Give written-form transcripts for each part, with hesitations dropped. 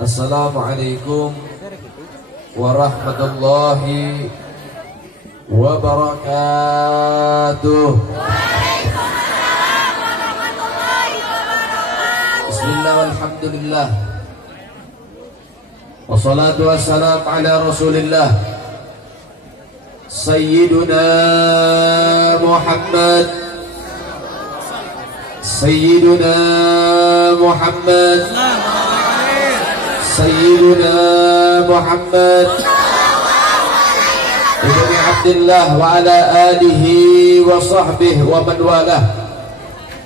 Assalamualaikum warahmatullahi wabarakatuh. Bismillah walhamdulillah, wassalatu wassalam ala rasulillah Sayyiduna Muhammad, Sayyiduna Muhammad, Sayyiduna Muhammad ibni Abdillah wa ala alihi wa sahbihi wa man walah.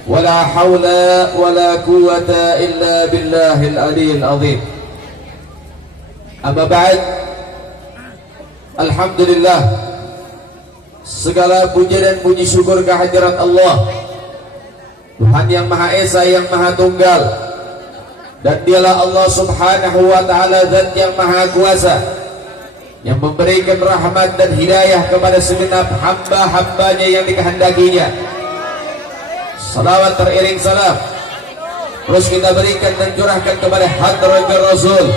Wala hawla wala quwwata illa billahil aliyyil azim. Amma ba'd. Alhamdulillah, segala puji dan puji syukur kehadirat Allah, Tuhan yang Maha Esa, yang Maha Tunggal, dan dialah Allah subhanahu wa ta'ala zat yang Maha Kuasa, yang memberikan rahmat dan hidayah kepada segenap hamba-hambanya yang dikehendakinya. Salawat teriring salam terus kita berikan dan curahkan kepada hadratul Rasul,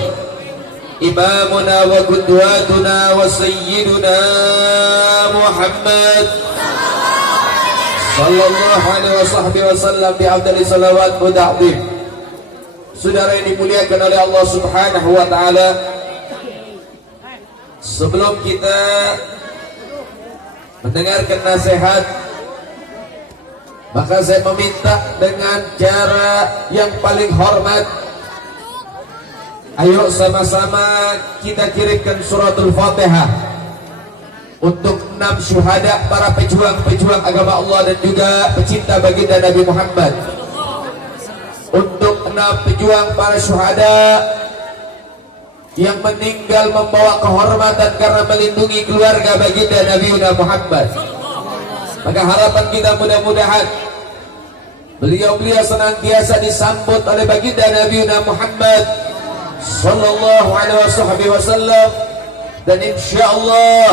imamuna wa qudwatuna wa sayyiduna Muhammad sallallahu alaihi wasallam bi afdali salawat wa ta'zim. Saudara yang dimuliakan oleh Allah subhanahu wa ta'ala, sebelum kita mendengarkan nasihat, maka saya meminta dengan cara yang paling hormat, ayo sama-sama kita kirimkan suratul Fatihah untuk 6 syuhada, para pejuang-pejuang agama Allah dan juga pecinta baginda Nabi Muhammad. Untuk 6 pejuang para syuhada yang meninggal membawa kehormatan karena melindungi keluarga baginda Nabi Muhammad. Maka harapan kita mudah-mudahan beliau-beliau senantiasa disambut oleh baginda Nabi Muhammad sallallahu alaihi wasallam, dan insyaallah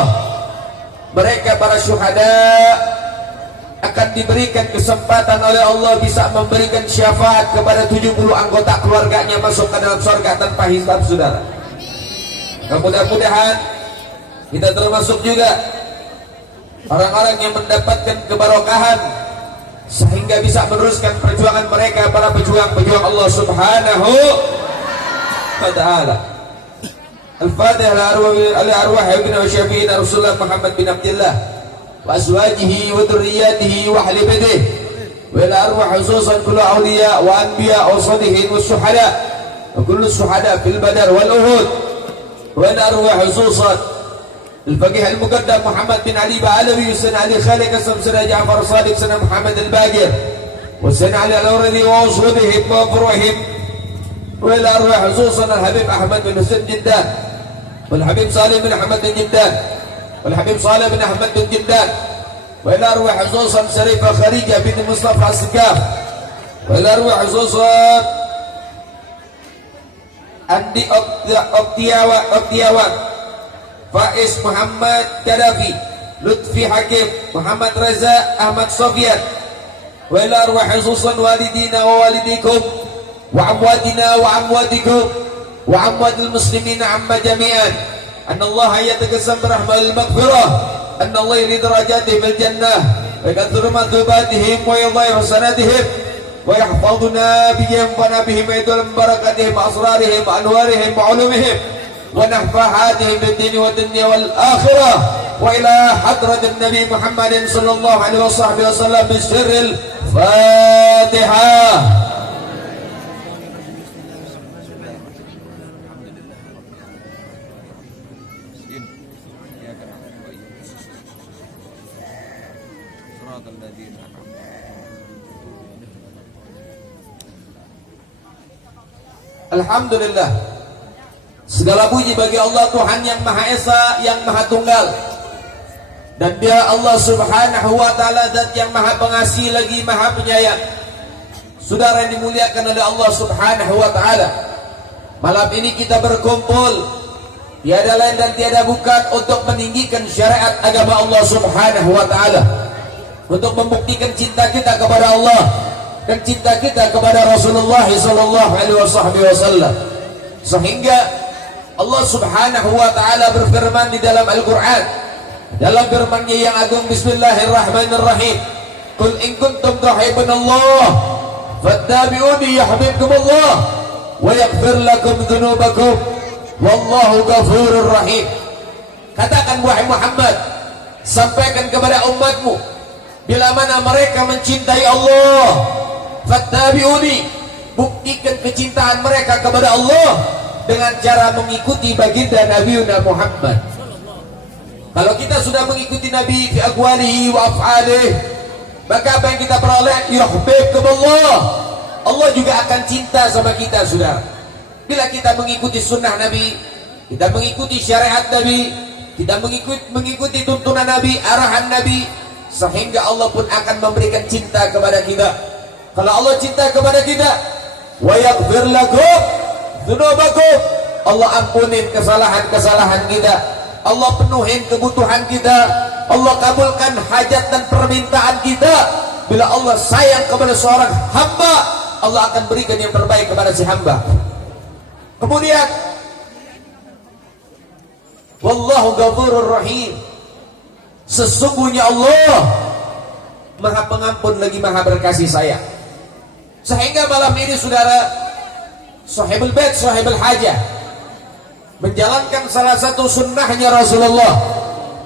mereka para syuhada akan diberikan kesempatan oleh Allah bisa memberikan syafaat kepada 70 anggota keluarganya masuk ke dalam surga tanpa hisab, saudara. Mudah-mudahan kita termasuk juga orang-orang yang mendapatkan keberkahan sehingga bisa meneruskan perjuangan mereka, para pejuang-pejuang Allah subhanahu wa ta'ala. Al-Fatihah al-arwah ibn syafi'in Rasulullah Muhammad bin Abdillah wa azwajihi wa dhurriyyatihi wa ahli baitihi wa al-arwah khususan kullu awliya wa anbiya wa salihin wa syuhada wa kullu syuhada fil badar wal uhud wa al-arwah khususan الفقيه المقدم محمد بن علي بعلوي وسن علي خالد قسم سنة جعفر صادق سنة محمد الباقر وسن علي الأوردي وأصولهم وفروعهم وإلى أرواح خصوصا الحبيب أحمد بن حسين جدان والحبيب صالح بن أحمد بن جدان والحبيب صالح بن أحمد بن جدان وإلى أرواح خصوصا شريفة خديجة بن مصطفى السكاف وإلى أرواح خصوصا أندي أبتياوان Faiz Muhammad Kadafi, Lutfi Hakim, Muhammad Reza, Ahmad Sofyan, wa ila arwah khususan walidina wa walidikum wa amwatina wa amwatikum wa amwatil muslimina amma jami'an. Anna Allah yatakassam birahmatil maghfirah, anna Allah yuri darajatihim bil jannah wa yakthuru madhubatihim wa yudha'if hasanatihim wa yahfaduna bihim wa nabihim wa yudha'if barakatihim wa asrarihim wa anwarihim wa ulumihim ونفحاتهم بالدين والدنيا والآخرة وإلى حضرة النبي محمد صلى الله عليه وسلم بسر الفاتحة. Alhamdulillah, segala puji bagi Allah Tuhan yang Maha Esa, yang Maha Tunggal, dan Dia Allah subhanahu wa ta'ala zat yang Maha Pengasih lagi Maha Penyayang. Saudara yang dimuliakan oleh Allah subhanahu wa ta'ala, malam ini kita berkumpul tiada lain dan tiada bukan untuk meninggikan syariat agama Allah subhanahu wa ta'ala, untuk membuktikan cinta kita kepada Allah dan cinta kita kepada Rasulullah sallallahu alaihi wasallam. Sehingga Allah Subhanahu wa taala berfirman di dalam Al-Qur'an, dalam firman-Nya yang agung, bismillahirrahmanirrahim, qul in kuntum tuhibbunallah fattabi'uni yuhibbukumullah wa yaghfir lakum dzunubakum wallahu ghafurur rahim. Katakan wahai Muhammad, sampaikan kepada umatmu, bila mana mereka mencintai Allah, fattabi'uni, buktikan kecintaan mereka kepada Allah dengan cara mengikuti baginda Nabi Muhammad. Kalau kita sudah mengikuti Nabi fi aqwalihi wa af'alihi, maka apa yang kita peroleh? Yuhibbukumullah, Allah juga akan cinta sama kita, saudara. Bila kita mengikuti sunnah Nabi, kita mengikuti syariat Nabi, kita mengikuti tuntunan Nabi, arahan Nabi, sehingga Allah pun akan memberikan cinta kepada kita. Kalau Allah cinta kepada kita, wa yaghfir lakum dzunubakum, Allah ampunin kesalahan-kesalahan kita, Allah penuhin kebutuhan kita, Allah kabulkan hajat dan permintaan kita. Bila Allah sayang kepada seorang hamba, Allah akan berikan yang terbaik kepada si hamba. Kemudian wallahu ghafurur rahim, sesungguhnya Allah Maha Pengampun lagi Maha Berkasih sayang. Sehingga malam ini, saudara, Sahibul Bait, Sahibul Hajah menjalankan salah satu sunnahnya Rasulullah,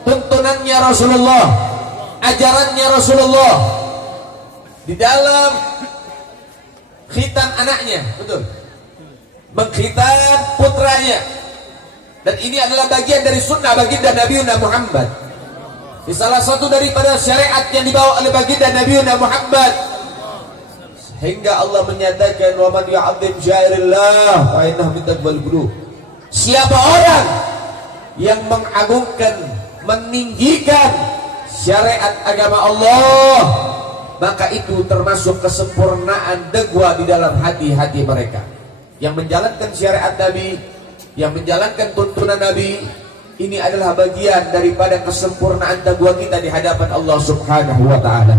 tuntunannya Rasulullah, ajarannya Rasulullah di dalam khitan anaknya, betul, mengkhitan putranya. Dan ini adalah bagian dari sunnah baginda Nabi Muhammad. Di salah satu daripada syariat yang dibawa oleh baginda Nabi Muhammad, sehingga Allah menyatakan, wa man yu'azzim syairillah fa innahu min taqwal qulub. Siapa orang yang mengagungkan, meninggikan syariat agama Allah, maka itu termasuk kesempurnaan degwa di dalam hati-hati mereka. Yang menjalankan syariat Nabi, yang menjalankan tuntunan Nabi, ini adalah bagian daripada kesempurnaan taqwa kita di hadapan Allah Subhanahu wa taala.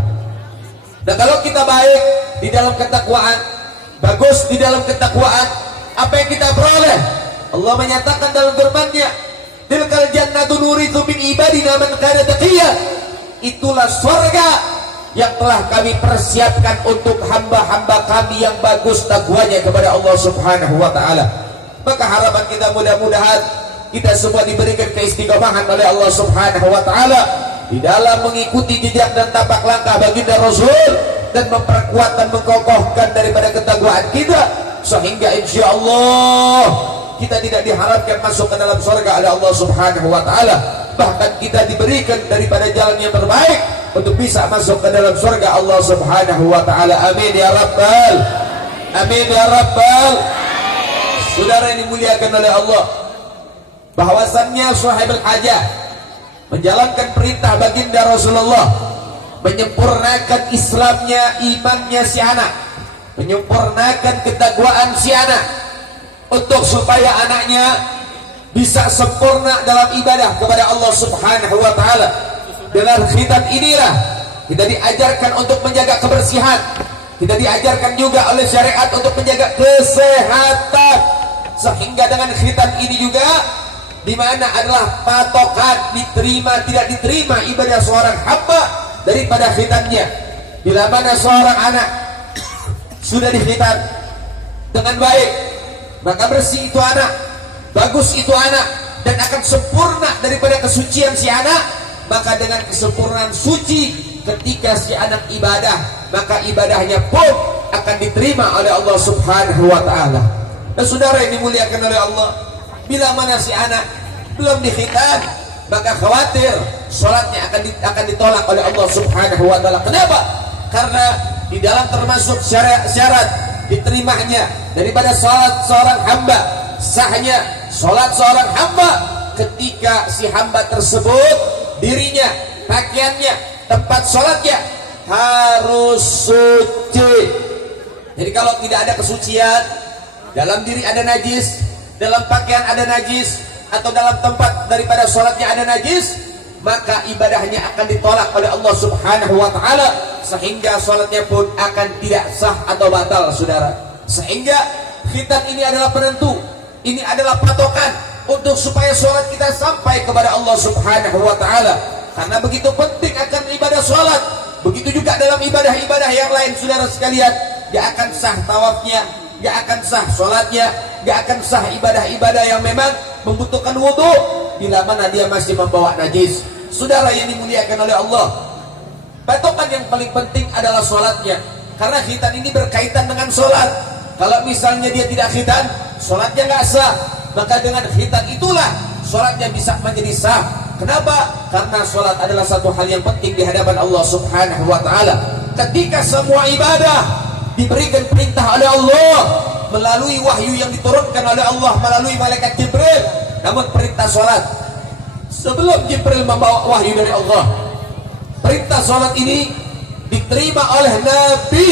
Dan kalau kita baik di dalam ketakwaan, bagus di dalam ketakwaan, apa yang kita peroleh? Allah menyatakan dalam firman-Nya, tilkal jannatu nuritsu min ibadina man kana taqiyya. Itulah surga yang telah kami persiapkan untuk hamba-hamba kami yang bagus takwanya kepada Allah Subhanahu wa taala. Maka harapan kita mudah-mudahan kita semua diberikan keistiqomahan oleh Allah Subhanahu wa taala di dalam mengikuti jejak dan tapak langkah baginda Rasul, dan memperkuat dan mengkokohkan daripada ketakwaan kita, sehingga insyaallah kita tidak diharapkan masuk ke dalam surga oleh Allah Subhanahu wa taala, bahkan kita diberikan daripada jalan yang terbaik untuk bisa masuk ke dalam surga Allah Subhanahu wa taala. Amin ya rabbal, amin ya rabbal. Saudara yang dimuliakan oleh Allah, bahwasannya Sahibul Hajah menjalankan perintah baginda Rasulullah, menyempurnakan Islamnya, imannya si anak, menyempurnakan ketakwaan si anak, untuk supaya anaknya bisa sempurna dalam ibadah kepada Allah Subhanahu wa taala. Dengan khitan inilah kita diajarkan untuk menjaga kebersihan, kita diajarkan juga oleh syariat untuk menjaga kesehatan. Sehingga dengan khitan ini juga di mana adalah patokan diterima tidak diterima ibadah seorang hamba daripada khitannya. Bila mana seorang anak sudah dikhitan dengan baik, maka bersih itu anak, bagus itu anak, dan akan sempurna daripada kesucian si anak. Maka dengan kesempurnaan suci ketika si anak ibadah, maka ibadahnya pun akan diterima oleh Allah Subhanahu wa taala. Dan saudara yang dimuliakan oleh Allah, bila mana si anak belum dikhitan, maka khawatir sholatnya akan ditolak oleh Allah Subhanahu wa taala. Kenapa? Karena di dalam termasuk syarat diterimanya daripada salat seorang hamba, sahnya salat seorang hamba ketika si hamba tersebut, dirinya, pakaiannya, tempat salatnya harus suci. Jadi kalau tidak ada kesucian, dalam diri ada najis, dalam pakaian ada najis, atau dalam tempat daripada salatnya ada najis, maka ibadahnya akan ditolak oleh Allah Subhanahu wa taala, sehingga salatnya pun akan tidak sah atau batal, saudara. Sehingga khitan ini adalah penentu Ini adalah patokan untuk supaya sholat kita sampai kepada Allah Subhanahu wa ta'ala. Karena begitu penting akan ibadah sholat. Begitu juga dalam ibadah-ibadah yang lain, saudara sekalian. Gak akan sah tawafnya, gak akan sah sholatnya, gak akan sah ibadah-ibadah yang memang membutuhkan wudhu bila mana dia masih membawa najis. Saudara yang dimuliakan oleh Allah, patokan yang paling penting adalah sholatnya. Karena khitan ini berkaitan dengan sholat. Kalau misalnya dia tidak khitan, sholatnya nggak sah. Maka dengan khitan itulah sholatnya bisa menjadi sah. Kenapa? Karena sholat adalah satu hal yang penting di hadapan Allah Subhanahu wa ta'ala. Ketika semua ibadah diberikan perintah oleh Allah melalui wahyu yang diturunkan oleh Allah melalui malaikat Jibril, namun perintah sholat sebelum Jibril membawa wahyu dari Allah, perintah sholat ini diterima oleh Nabi,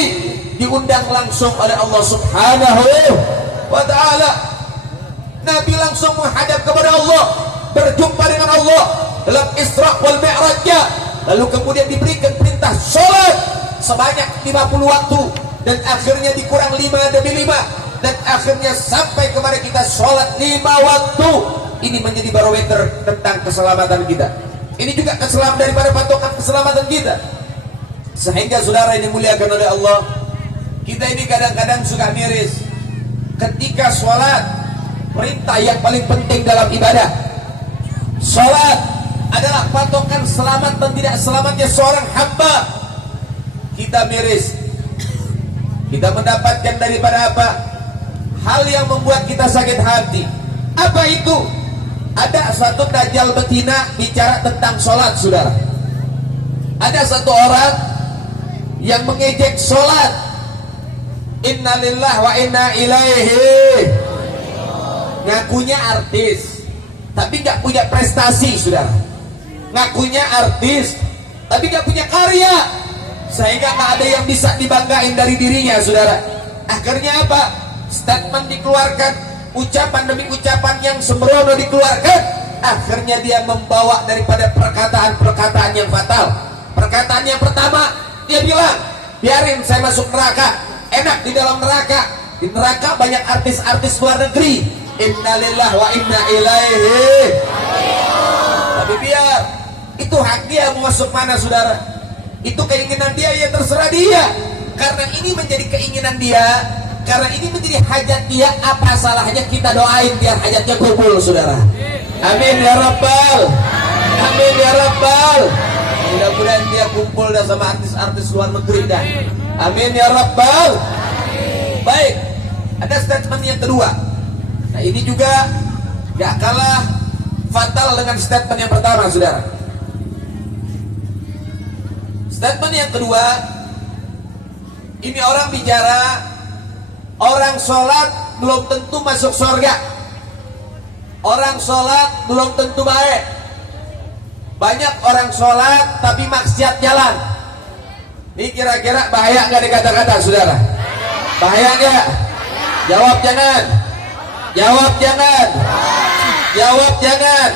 diundang langsung oleh Allah Subhanahu wa ta'ala. Nabi langsung menghadap kepada Allah, berjumpa dengan Allah dalam Isra wal Mi'rajnya, lalu kemudian diberikan perintah sholat sebanyak 50 waktu, dan akhirnya dikurang 5 demi 5, dan akhirnya sampai kepada kita sholat 5 waktu. Ini menjadi barometer tentang keselamatan kita. Ini juga keselamatan daripada patokan keselamatan kita. Sehingga saudara yang dimuliakan oleh Allah, kita ini kadang-kadang suka miris ketika sholat, perintah yang paling penting dalam ibadah. Sholat adalah patokan selamat dan tidak selamatnya seorang hamba. Kita miris, kita mendapatkan daripada apa? Hal yang membuat kita sakit hati. Apa itu? Ada satu dajjal betina bicara tentang sholat, saudara. Ada satu orang yang mengejek sholat. Innalillah wa inna ilaihi. Ngakunya artis, tapi gak punya prestasi, saudara. Ngakunya artis, tapi gak punya karya, sehingga gak ada yang bisa dibanggain dari dirinya, saudara. Akhirnya apa? Statement dikeluarkan, ucapan demi ucapan yang sembrono dikeluarkan. Akhirnya dia membawa daripada perkataan-perkataan yang fatal. Perkataan yang pertama, dia bilang, biarin saya masuk neraka, enak di dalam neraka. Di neraka banyak artis-artis luar negeri. Innalillah wa inna ilaihi. Tapi biar, itu hak dia mau masuk mana, saudara. Itu keinginan dia, ya terserah dia. Karena ini menjadi keinginan dia, karena ini menjadi hajat dia, apa salahnya kita doain biar hajatnya kubul, saudara. Amin ya Rabbal. Amin ya Rabbal. Mudah-mudahan dia kumpul dah sama artis-artis luar negeri dah. Amin ya Rabbal. Baik, ada statement yang kedua. Nah ini juga gak kalah fatal dengan statement yang pertama, saudara. Statement yang kedua, ini orang bicara, orang sholat belum tentu masuk surga. Orang sholat belum tentu baik. Banyak orang sholat tapi maksiat jalan. Ini kira-kira bahaya nggak dikata-kata, saudara? Bahaya nggak? Jawab jangan. Jawab jangan. Jawab jangan.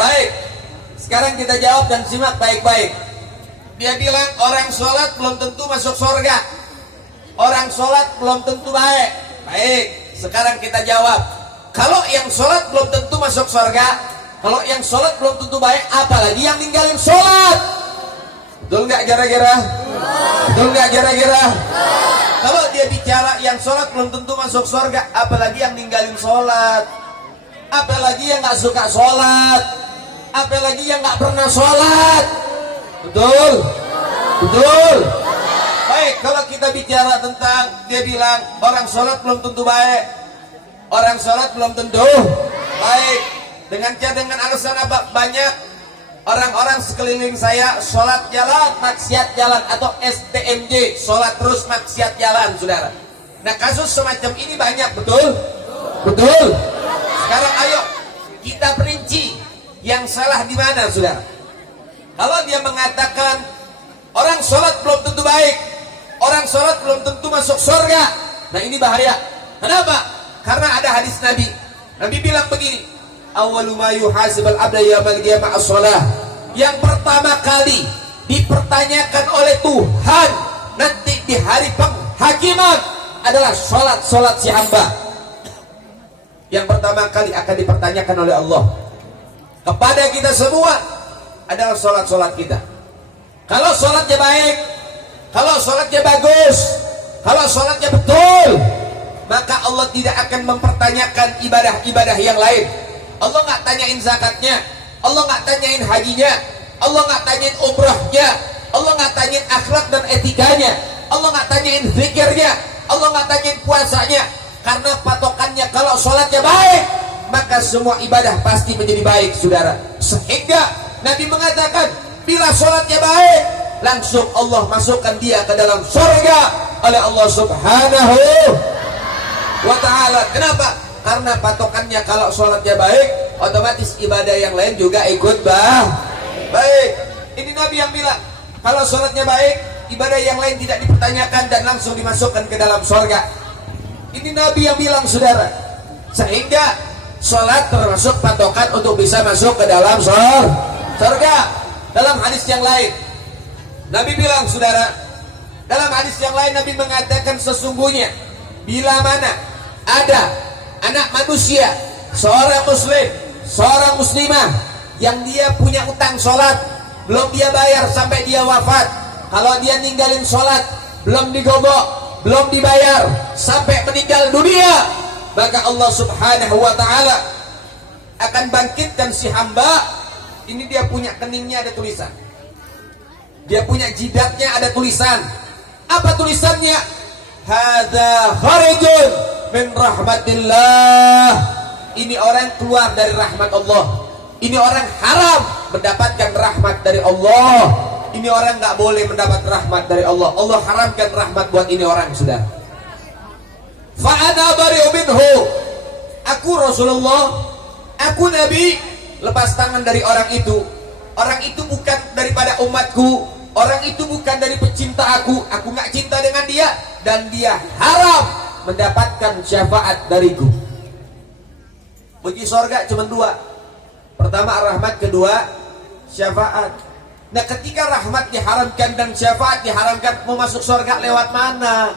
Baik. Sekarang kita jawab dan simak baik-baik. Dia bilang orang sholat belum tentu masuk surga. Orang sholat belum tentu baik. Baik. Sekarang kita jawab. Kalau yang sholat belum tentu masuk surga, kalau yang sholat belum tentu baik, apalagi yang ninggalin sholat. Betul nggak kira-kira? Betul nggak kira-kira? Kalau dia bicara yang sholat belum tentu masuk surga, apalagi yang ninggalin sholat, apalagi yang nggak suka sholat, apalagi yang nggak pernah sholat. Betul? Betul? Baik, kalau kita bicara tentang, dia bilang orang sholat belum tentu baik, orang sholat belum tentu baik. Dengan alasan apa? Banyak orang-orang sekeliling saya sholat jalan, maksiat jalan, atau STMJ, sholat terus maksiat jalan, saudara. Nah kasus semacam ini banyak, betul? Betul? Sekarang ayo kita perinci yang salah di mana, saudara. Kalau dia mengatakan orang sholat belum tentu baik, orang sholat belum tentu masuk surga, nah ini bahaya. Kenapa? Karena ada hadis Nabi. Nabi bilang begini, awwalu ma yuhasibul abda yaumil qiyamah as-shalah. Yang pertama kali dipertanyakan oleh Tuhan nanti di hari penghakiman adalah sholat si hamba. yang pertama kali akan dipertanyakan oleh Allah kepada kita semua adalah sholat-sholat kita. Kalau sholatnya baik, kalau sholatnya bagus, kalau sholatnya betul, maka Allah tidak akan mempertanyakan ibadah-ibadah yang lain. Allah nggak tanyain zakatnya, Allah nggak tanyain hajinya, Allah nggak tanyain umrahnya, Allah nggak tanyain akhlak dan etikanya, Allah nggak tanyain zikirnya, Allah nggak tanyain puasanya. Karena patokannya kalau sholatnya baik, maka semua ibadah pasti menjadi baik, saudara. Sehingga Nabi mengatakan, bila sholatnya baik, langsung Allah masukkan dia ke dalam surga oleh Allah Subhanahu wa ta'ala. Kenapa? Karena patokannya kalau sholatnya baik, otomatis ibadah yang lain juga ikut baik. Ini Nabi yang bilang, kalau sholatnya baik, ibadah yang lain tidak dipertanyakan dan langsung dimasukkan ke dalam surga. Ini Nabi yang bilang, saudara. Sehingga sholat termasuk patokan untuk bisa masuk ke dalam surga. Dalam hadis yang lain Nabi bilang, saudara, dalam hadis yang lain Nabi mengatakan, sesungguhnya bila mana ada anak manusia, seorang muslim, seorang muslimah yang dia punya utang sholat, belum dia bayar sampai dia wafat. Kalau dia ninggalin sholat, belum digobok, belum dibayar sampai meninggal dunia, maka Allah Subhanahu wa ta'ala akan bangkitkan si hamba. Ini dia punya keningnya ada tulisan, dia punya jidatnya ada tulisan. Apa tulisannya? Hadza kharijun min rahmatillah. Ini orang keluar dari rahmat Allah. Ini orang haram mendapatkan rahmat dari Allah. Ini orang nggak boleh mendapat rahmat dari Allah. Allah haramkan rahmat buat ini orang, sudah. Fa ana bari'u minhu. Aku Rasulullah, aku Nabi, lepas tangan dari orang itu. Orang itu bukan daripada umatku, orang itu bukan dari pecinta aku nggak cinta dengan dia, dan dia haram mendapatkan syafaat dariku. Bagi surga cuma dua, pertama rahmat, kedua syafaat. Nah, ketika rahmat diharamkan dan syafaat diharamkan, mau masuk surga lewat mana?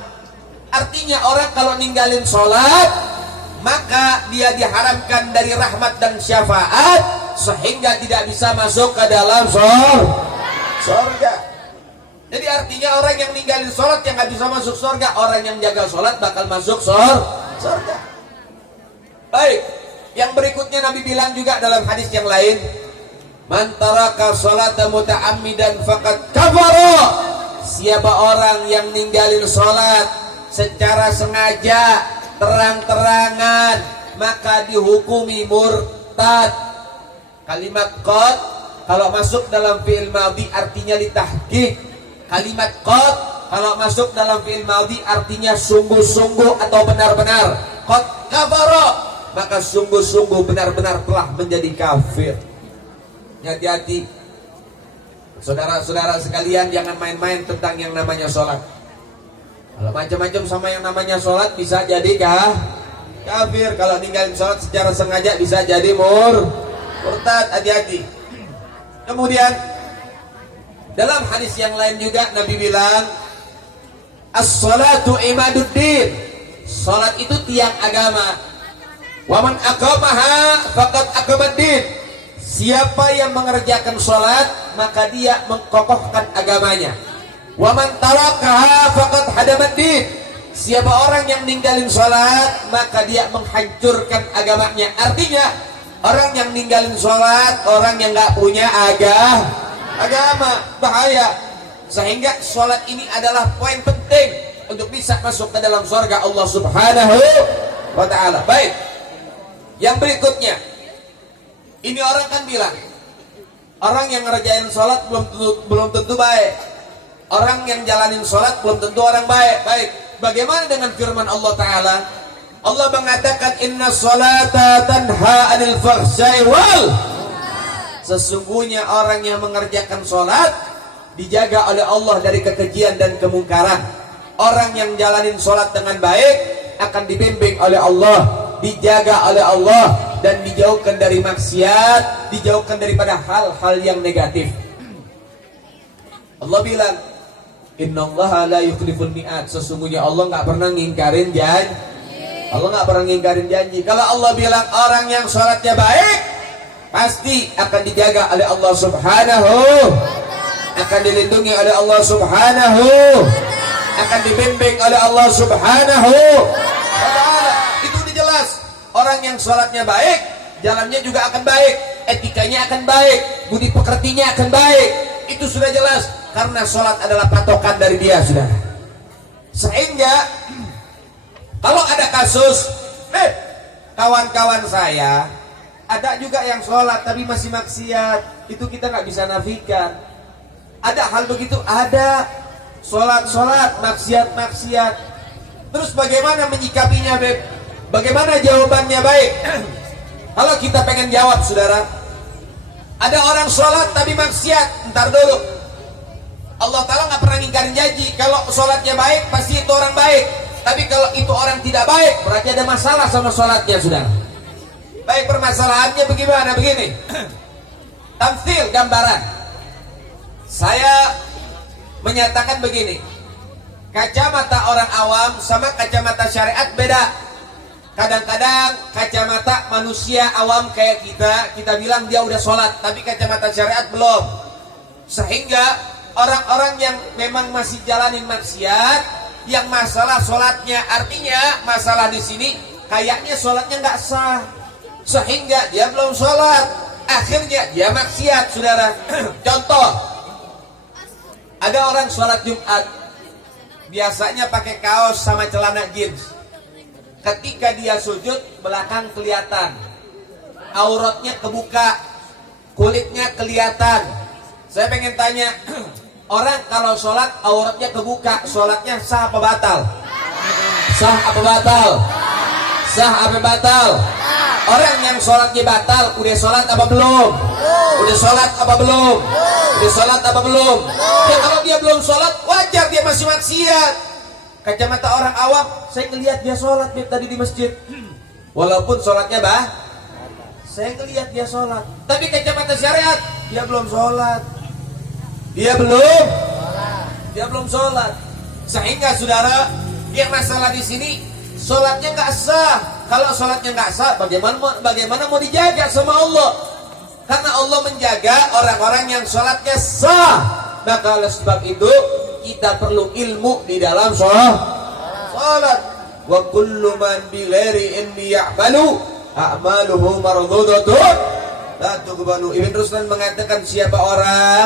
Artinya orang kalau ninggalin sholat, maka dia diharamkan dari rahmat dan syafaat, sehingga tidak bisa masuk ke dalam surga. Jadi artinya orang yang ninggalin sholat yang nggak bisa masuk surga, orang yang jaga sholat bakal masuk surga. Baik, yang berikutnya Nabi bilang juga dalam hadis yang lain, man taraka sholata muta'ammidan faqad kafara. Siapa orang yang ninggalin sholat secara sengaja, terang-terangan, maka dihukumi murtad. Kalimat qad kalau masuk dalam fi'il madhi artinya litahqiq. Kalimat qad kalau masuk dalam fi'il madhi artinya sungguh-sungguh atau benar-benar. Qad kafara, maka sungguh-sungguh benar-benar telah menjadi kafir. Hati-hati, saudara-saudara sekalian, jangan main-main tentang yang namanya sholat. Kalau macam-macam sama yang namanya sholat, bisa jadi kafir. Kalau ninggalin sholat secara sengaja bisa jadi murtad. Hati-hati. Kemudian dalam hadis yang lain juga Nabi bilang, as-salatu imaduddin. Sholat itu tiang agama. Wa man aqamaha faqad aqamaddin. Siapa yang mengerjakan sholat, maka dia mengkokohkan agamanya. Wa man tarakaha faqad hadamaddin. Siapa orang yang ninggalin sholat, maka dia menghancurkan agamanya. Artinya orang yang ninggalin sholat, orang yang nggak punya agama, bahaya. Sehingga sholat ini adalah poin penting untuk bisa masuk ke dalam surga Allah Subhanahu wa ta'ala. Baik, yang berikutnya, ini orang kan bilang, orang yang ngerjain sholat belum tentu baik. Orang yang jalanin sholat belum tentu orang baik. Baik, bagaimana dengan firman Allah Ta'ala? Allah mengatakan, inna sholata tanha anil fahsyai wal. Sesungguhnya orang yang mengerjakan sholat dijaga oleh Allah dari kekejian dan kemungkaran. Orang yang jalanin sholat dengan baik akan dibimbing oleh Allah, dijaga oleh Allah, dan dijauhkan dari maksiat, dijauhkan daripada hal-hal yang negatif. Allah bilang, innallaha la yukhliful mi'ad. Sesungguhnya Allah nggak pernah ngingkarin Allah nggak pernah ngingkarin janji. Kalau Allah bilang orang yang sholatnya baik, pasti akan dijaga oleh Allah Subhanahu, akan dilindungi oleh Allah Subhanahu, akan dibimbing oleh Allah Subhanahu. Itu udah jelas. Orang yang sholatnya baik, jalannya juga akan baik, etikanya akan baik, budi pekertinya akan baik. Itu sudah jelas, karena sholat adalah patokan dari dia, saudara. Sehingga kalau ada kasus, kawan-kawan saya ada juga yang sholat tapi masih maksiat, itu kita nggak bisa nafikan. Ada hal begitu, ada sholat maksiat. Terus bagaimana menyikapinya, Beb? Bagaimana jawabannya baik? Kalau kita pengen jawab, saudara, ada orang sholat tapi maksiat, ntar dulu. Allah Ta'ala nggak pernah ngingkarin janji. Kalau sholatnya baik, pasti itu orang baik. Tapi kalau itu orang tidak baik, berarti ada masalah sama sholatnya, saudara. Baik, permasalahannya bagaimana? Begini, tamthil, gambaran. Saya menyatakan begini, kacamata orang awam sama kacamata syariat beda. Kadang-kadang kacamata manusia awam kayak kita bilang dia udah sholat, tapi kacamata syariat belum. Sehingga orang-orang yang memang masih jalanin maksiat, yang masalah sholatnya, artinya masalah di sini kayaknya sholatnya nggak sah, sehingga dia belum sholat, akhirnya dia maksiat, saudara. Contoh, ada orang sholat Jumat, biasanya pakai kaos sama celana jeans. Ketika dia sujud, belakang kelihatan, auratnya kebuka, kulitnya kelihatan. Saya pengen tanya, orang kalau sholat auratnya kebuka, sholatnya sah apa batal? Sah apa batal? Sah apa batal? Orang yang sholatnya batal, udah sholat apa belum? Udah sholat apa belum? Udah sholat apa belum? Ya kalau dia belum sholat, wajar dia masih maksiat. Kacamata orang awam, saya ngelihat dia sholat tadi di masjid, walaupun sholatnya saya ngelihat dia sholat. Tapi kacamata syariat, dia belum sholat. Dia belum sholat. Sehingga saudara, yang masalah di sini sholatnya nggak sah. Kalau sholatnya nggak sah, bagaimana mau dijaga sama Allah? Karena Allah menjaga orang-orang yang sholatnya sah. Maka oleh sebab itu kita perlu ilmu di dalam sholat. Wa kullu man bi ghairi ilmi ya'malu a'maluhu mardudatun la tuqbalu. Ibn Ruslan mengatakan, siapa orang